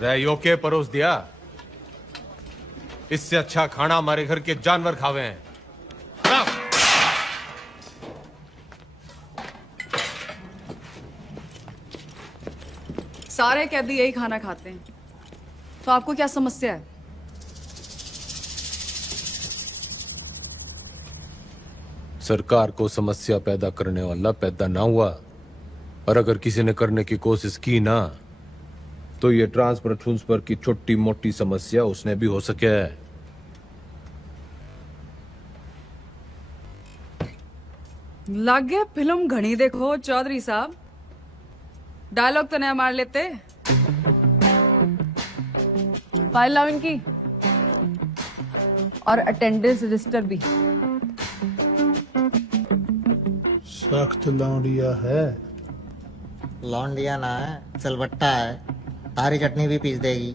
रैयो के परोस दिया। इससे अच्छा खाना हमारे घर के जानवर खावे हैं। सारे कैदी यही खाना खाते हैं, तो आपको क्या समस्या है? सरकार को समस्या पैदा करने वाला पैदा ना हुआ, और अगर किसी ने करने की कोशिश की ना, तो ये ट्रांसफर की छोटी मोटी समस्या उसने भी हो सके है। लग गया फिल्म घनी देखो चौधरी साहब, डायलॉग तो नया मार लेते। फाइल लाओ इनकी, और अटेंडेंस रजिस्टर भी। सख्त लौंडिया है। लौंडिया ना है, सिलबट्टा है। तारी चटनी भी पीस देगी।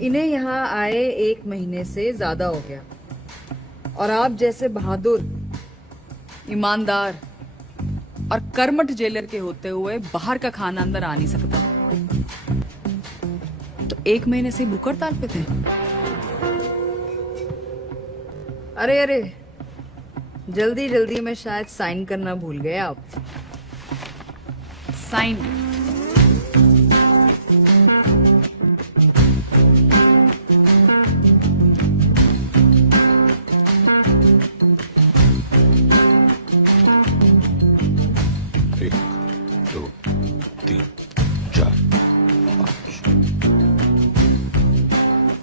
इन्हें यहाँ आए 1 महीने से ज्यादा हो गया, और आप जैसे बहादुर, ईमानदार और कर्मठ जेलर के होते हुए बाहर का खाना अंदर आ नहीं सकता। तो 1 महीने से भूख हड़ताल पे थे। अरे अरे, जल्दी जल्दी में शायद साइन करना भूल गए आप। साइन।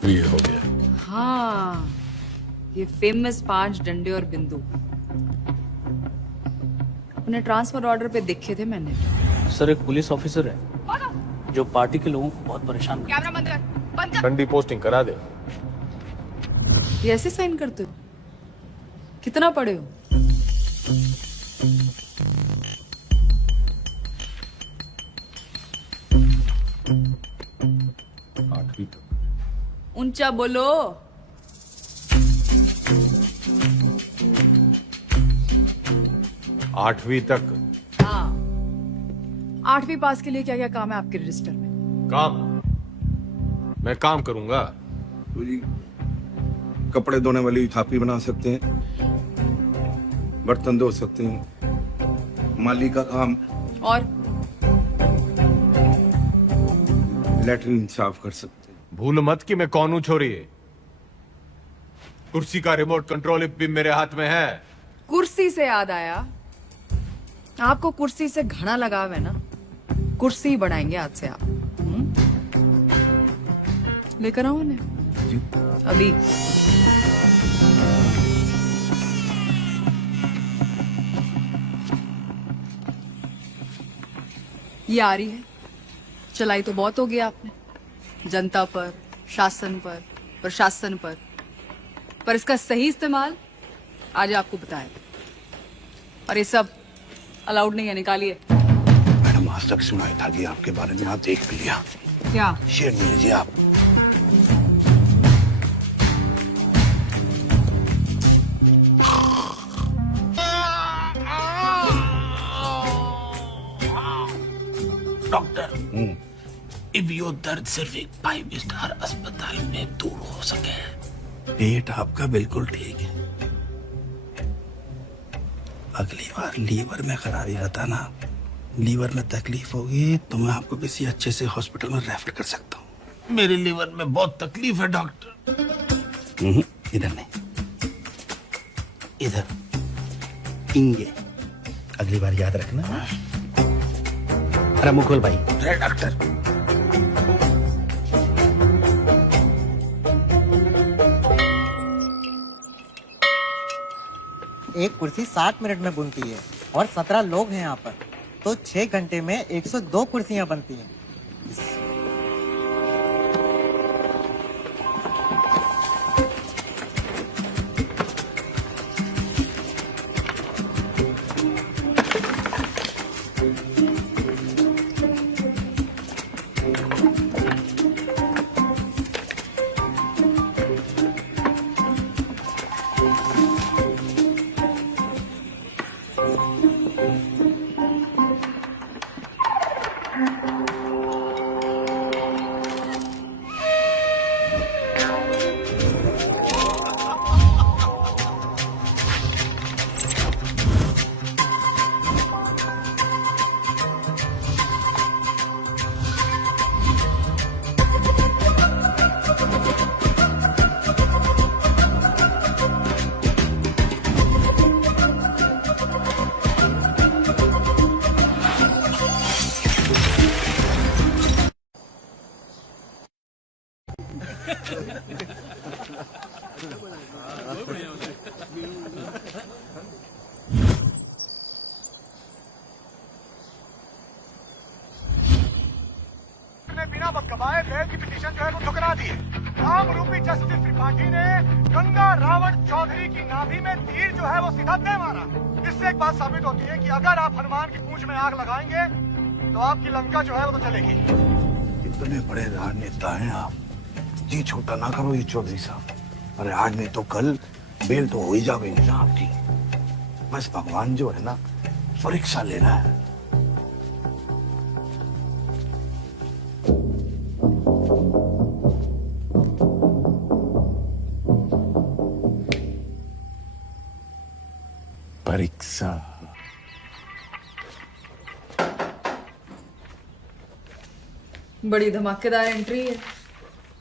ये हो गया। हाँ, ये फेमस 5 डंडे और बिंदु अपने ट्रांसफर ऑर्डर पे देखे थे मैंने। सर, एक पुलिस ऑफिसर है जो पार्टी के लोगों को बहुत परेशान कैमरा बंद कर। ठंडी पोस्टिंग करा दे। ये ऐसे साइन करते हो? कितना पढ़े हो? आठवीं तक। ऊंचा बोलो। आठवीं तक। हाँ, 8वीं पास के लिए क्या क्या काम है आपके रजिस्टर में? काम? मैं काम करूंगा। तो जी, कपड़े धोने वाली थापी बना सकते हैं, बर्तन धो सकते हैं, माली का काम, और लेटरिन साफ कर सकते हैं। भूल मत कि मैं कौन हूं छोरी। कुर्सी का रिमोट कंट्रोल भी मेरे हाथ में है। कुर्सी से याद आया, आपको कुर्सी से घना लगाव है ना? कुर्सी ही बनाएंगे आज से आप। लेकर आओ उन्हें अभी। ये आ रही है। चलाई तो बहुत हो गया आपने, जनता पर, शासन पर, प्रशासन पर इसका सही इस्तेमाल आज आपको बताया। और ये सब अलाउड नहीं है, निकालिए। मैडम, आज तक सुनाई था कि आपके बारे में, आप देख भी लिया। क्या? शेर नहीं है जी आप। डॉक्टर, अब यो दर्द सिर्फ एक 5 स्टार अस्पताल में दूर हो सके। पेट आपका बिल्कुल ठीक है। अगली बार लीवर में खराबी बताना, लीवर में तकलीफ होगी तो मैं आपको किसी अच्छे से हॉस्पिटल में रेफर कर सकता हूँ। मेरे लीवर में बहुत तकलीफ है डॉक्टर। इधर नहीं, इधर इंगे। अगली बार याद रखना। अरे मुकुल भाई। अरे डॉक्टर, एक कुर्सी 60 मिनट में बनती है, और 17 लोग हैं यहाँ पर, तो 6 घंटे में 102 कुर्सियाँ बनती हैं। ने बिना वक्त गवाए बेल की पिटीशन जो है वो ठुकरा दी है। राम रूपी जस्टिस त्रिपाठी ने गंगा रावण चौधरी की नाभि में तीर जो है वो सीधा तय मारा। इससे एक बात साबित होती है कि अगर आप हनुमान की पूंछ में आग लगाएंगे तो आपकी लंका जो है वो तो चलेगी। इतने बड़े राजनेता हैं आप, जी छोटा ना करो ये चौधरी साहब। अरे आज नहीं तो कल बेल तो हो ही जाएगी ना आपकी। बस भगवान जो है ना परीक्षा ले रहा है। परीक्षा। बड़ी धमाकेदार एंट्री है।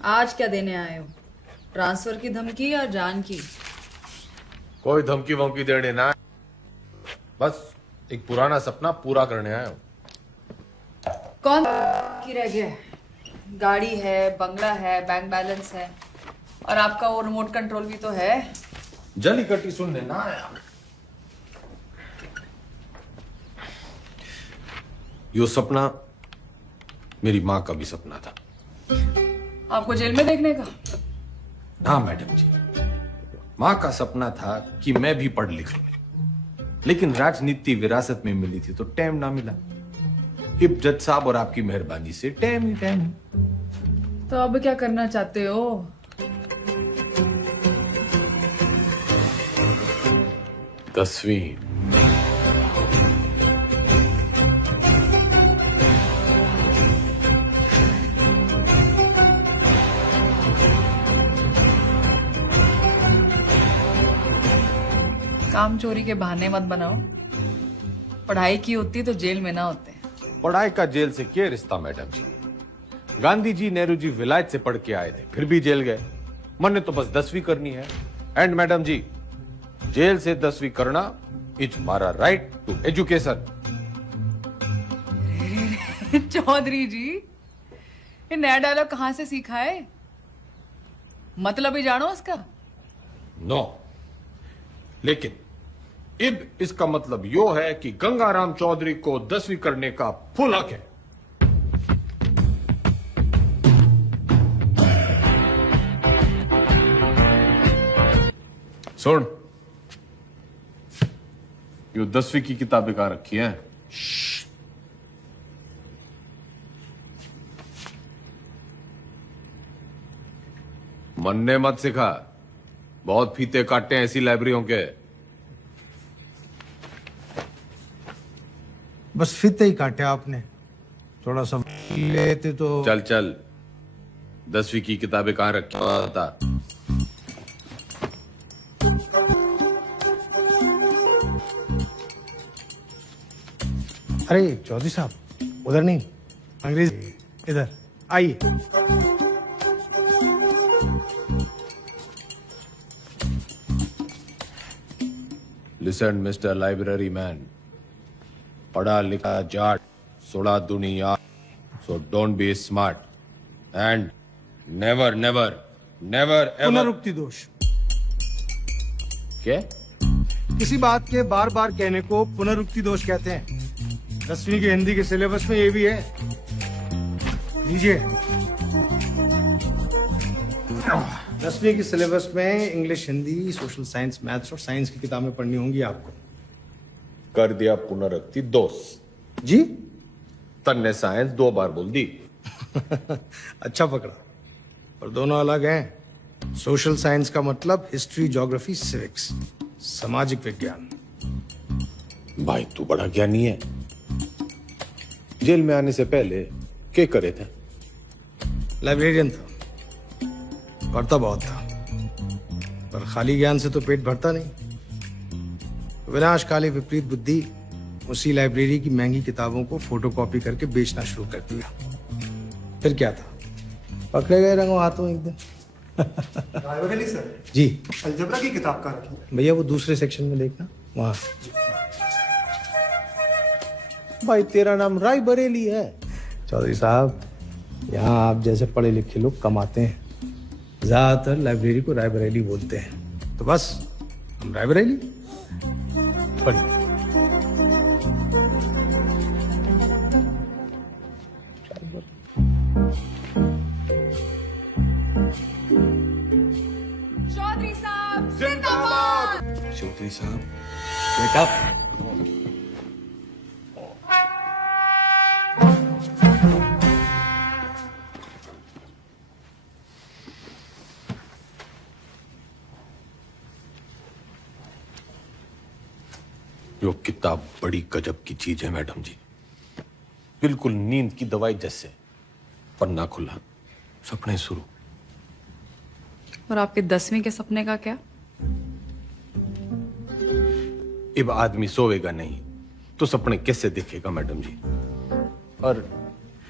आज क्या देने आए हो? ट्रांसफर की धमकी या जान की? कोई धमकी वमकी देने ना, बस एक पुराना सपना पूरा करने आया हूं। कौन की रह गया है? गाड़ी है, बंगला है, बैंक बैलेंस है और आपका वो रिमोट कंट्रोल भी तो है। जली कटी सुनने ना आया। यो सपना मेरी माँ का भी सपना था। आपको जेल में देखने का? हाँ मैडम जी, माँ का सपना था कि मैं भी पढ़ लिख लूं, लेकिन राजनीति विरासत में मिली थी तो टाइम ना मिला। इब जज साहब और आपकी मेहरबानी से टाइम ही टाइम है। तो अब क्या करना चाहते हो? तस्वीर। काम चोरी के बहाने मत बनाओ। पढ़ाई की होती तो जेल में ना होते। पढ़ाई का जेल से क्या रिश्ता मैडम जी? गांधी जी, नेहरू जी विलायत से पढ़ के आए थे, फिर भी जेल गए। मन ने तो बस 10वीं करनी है। एंड मैडम जी, जेल से 10वीं करना इज हमारा राइट टू एजुकेशन। चौधरी जी, ये नया डायलॉग कहां से सीखा है? मतलब ही जानो उसका? नो, लेकिन इब इसका मतलब यो है कि गंगाराम चौधरी को 10वीं करने का फुल हक है। सुन, यो 10वीं की किताबें कहां रखी हैं? मन्ने मत सिखा, बहुत फीते काटे हैं ऐसी लाइब्रेरियों के। बस फीते ही काटे आपने, थोड़ा सा लेते तो। चल चल, 10वीं की किताबें कहां रखी था? अरे चौधरी साहब, उधर नहीं, अंग्रेजी इधर आइए। लिसन मिस्टर लाइब्रेरी मैन, पढ़ा लिखा जाट, सुड़ा दुनिया, so don't be smart and never never never ever. पुनरुक्ति दोष। क्या? किसी बात के बार बार कहने को पुनरुक्ति दोष कहते हैं। 10वीं के हिंदी के सिलेबस में ये भी है, लीजिए। 10वीं के सिलेबस में English, Hindi, social science, maths और साइंस की किताबें पढ़नी होंगी आपको। कर दिया पुनरुक्ति दोष जी। तन्ने साइंस 2 बार बोल दी। अच्छा पकड़ा, पर दोनों अलग हैं। सोशल साइंस का मतलब हिस्ट्री, ज्योग्राफी, सिविक्स, सामाजिक विज्ञान। भाई तू बड़ा ज्ञानी है। जेल में आने से पहले क्या करे थे? लाइब्रेरियन था, पढ़ता बहुत था, पर खाली ज्ञान से तो पेट भरता नहीं। विनाशकाली विपरीत बुद्धि उसी लाइब्रेरी की महंगी किताबों को फोटोकॉपी करके बेचना शुरू कर दिया। फिर क्या था, पकड़े गए रंगों हाथों एक दिन। रायबरेली सर, जी अलजबरा की किताब कहाँ रखी है? भैया, वो दूसरे सेक्शन में देखना, वहां। भाई तेरा नाम राय बरेली है? चौधरी साहब, यहाँ आप जैसे पढ़े लिखे लोग कम आते हैं। ज्यादातर लाइब्रेरी को रायबरेली बोलते हैं, तो बस हम रायबरेली। बंद। चौधरी साहब जिंदाबाद। चौधरी साहब बेटा यो किताब बड़ी गजब की चीज है मैडम जी, बिल्कुल नींद की दवाई जैसे। पन्ना खुला, सपने शुरू। और आपके 10वीं के सपने का क्या? अब आदमी सोएगा नहीं तो सपने कैसे देखेगा मैडम जी? और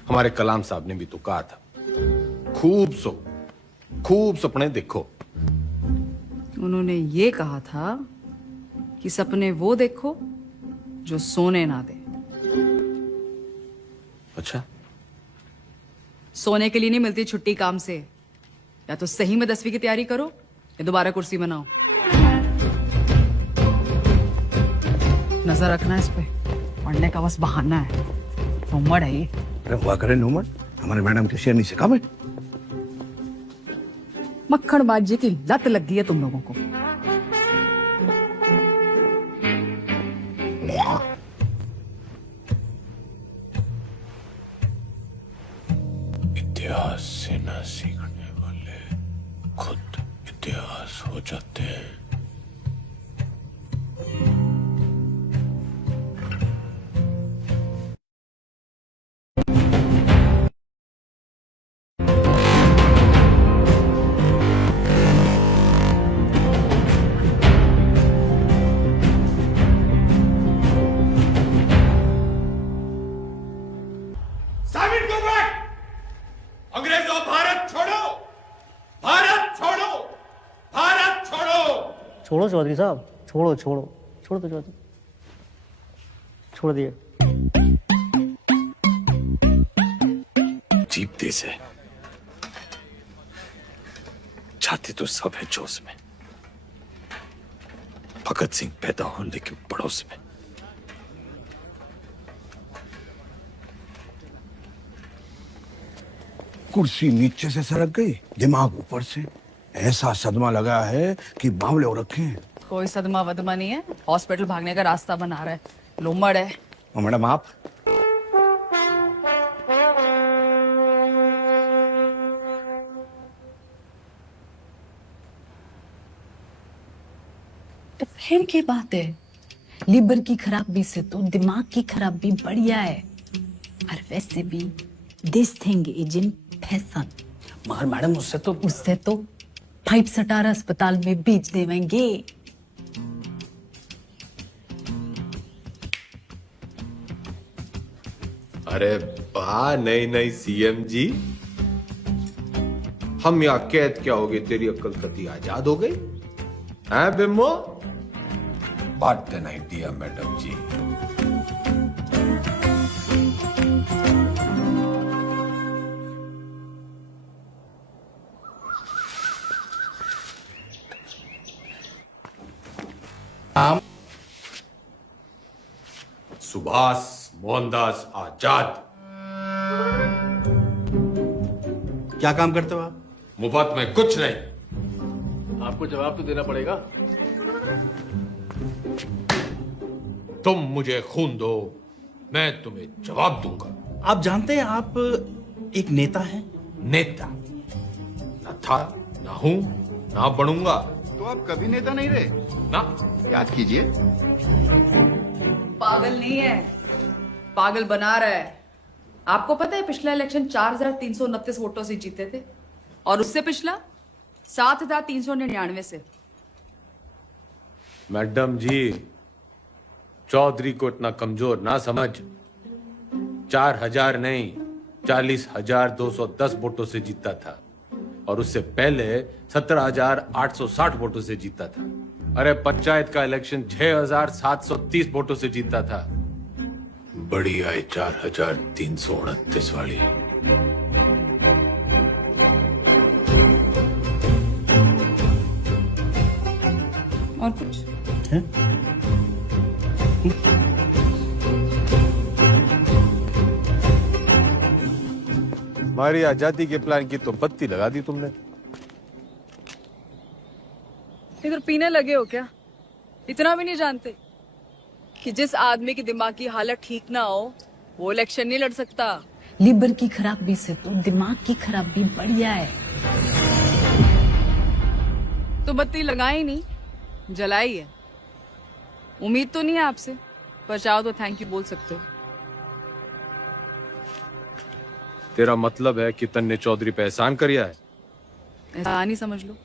हमारे कलाम साहब ने भी तो कहा था, खूब सो, खूब सपने देखो। उन्होंने ये कहा था कि सपने वो देखो जो सोने ना दे। अच्छा, सोने के लिए नहीं मिलती छुट्टी काम से। या तो सही में 10वीं की तैयारी करो या दोबारा कुर्सी बनाओ। नजर रखना इस पे, पढ़ने का बस बहाना है। उम्र है ये। अरे वाह करे नूमन, हमारे मैडम के शेर नहीं सिखा मैं। मक्खन बाजी की लत लग गई है तुम लोगों को। इतिहास से ना सीखने वाले खुद इतिहास हो जाते हैं। साबित को बैक! अंग्रेजों भारत छोड़ो! भारत छोड़ो! भारत छोड़ो! छोड़ो चौधरी साहब, छोड़ो छोड़ो छोड़ दो चौधरी, छोड़ दिए। अजीब देश है, छाती तो सब है जोश में। भगत सिंह पैदा हो लेकिन पड़ोस में। कुर्सी नीचे से सरक गई, दिमाग ऊपर से। ऐसा सदमा लगा है कि बावले हो रखे हैं। कोई सदमा वदमा नहीं है, हॉस्पिटल भागने का रास्ता बना रहा है। लोमड़ है। और मैडम आप तो फिर क्या बात है? लीवर की खराबी से तो दिमाग की खराबी बढ़िया है। और वैसे भी this thing is in fashion. मगर मैडम उससे तो 5 स्टार अस्पताल में बेच देवेंगे। अरे वाह, नहीं नहीं सीएम जी, हम यहाँ कैद क्या हो गए, तेरी अक्ल कती आजाद हो गई है बिम्बो? What an idea madam ji. Subhash Mohandas Azad. क्या काम करते हो आप? मुफ्त में कुछ नहीं। आपको जवाब तो देना पड़ेगा। तुम मुझे खून दो, मैं तुम्हें जवाब दूंगा। आप जानते हैं आप एक नेता हैं? नेता न था, न हूं, ना बनूंगा। तो आप कभी नेता नहीं रहे? ना। याद कीजिए। पागल नहीं है, पागल बना रहा है। आपको पता है पिछला इलेक्शन 4,329 वोटों से जीते थे और उससे पिछला 7,399 से। मैडम जी, चौधरी को इतना कमजोर ना समझ। 4,000 नहीं, 40,210 वोटों से जीता था और उससे पहले 17,860 वोटों से जीता था। अरे पंचायत का इलेक्शन 6,730 वोटों से जीता था। बड़ी आई 4,329 वाली। और कुछ? हमारी आजादी के प्लान की तो बत्ती लगा दी तुमने। इधर पीने लगे हो क्या? इतना भी नहीं जानते कि जिस आदमी की दिमाग की हालत ठीक ना हो वो इलेक्शन नहीं लड़ सकता। लीवर की खराबी से तो दिमाग की खराबी बढ़िया है। तो बत्ती लगाई नहीं, जलाई है। उम्मीद तो नहीं है आपसे, पर चाहो तो थैंक यू बोल सकते हो। तेरा मतलब है कि तन्ने चौधरी पे एहसान करिया है? ऐसा नहीं समझ लो।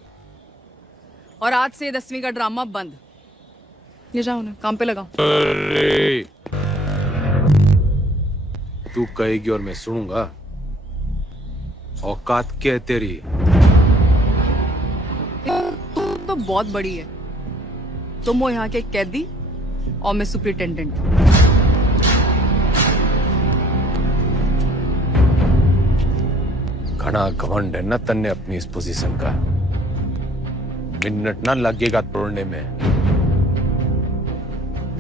और आज से 10वीं का ड्रामा बंद। ये जाओ ना, काम पे लगाओ। अरे तू कहेगी और मैं सुनूंगा? औकात क्या है तेरी? तू तो बहुत बड़ी है। तुम हो यहाँ के कैदी और मैं सुपरिटेंडेंट। घना घमंड है ना तन्ने अपनी इस पोजीशन का। मिनट ना लगेगा तोड़ने में।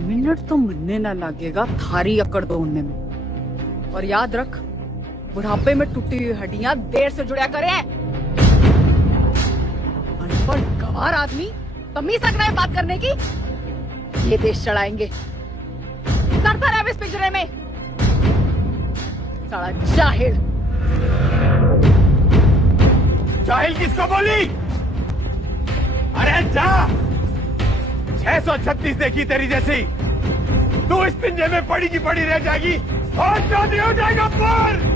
मिनट तो मुन्ने ना लगेगा थारी अकड़ तोड़ने में। और याद रख, बुढ़ापे में टूटी हुई हड्डियां देर से जुड़ा करे। अनपढ़ गवार आदमी तमीज रखना है बात करने की। ये देश चढ़ाएंगे। सड़ता रहे इस पिंजरे में। साला जाहिल। जाहिल किसको बोली? अरे जा! 636 देखी तेरी जैसी। तू इस पिंजरे में पड़ी की पड़ी रह जाएगी और चौधरी हो जाएगा पर।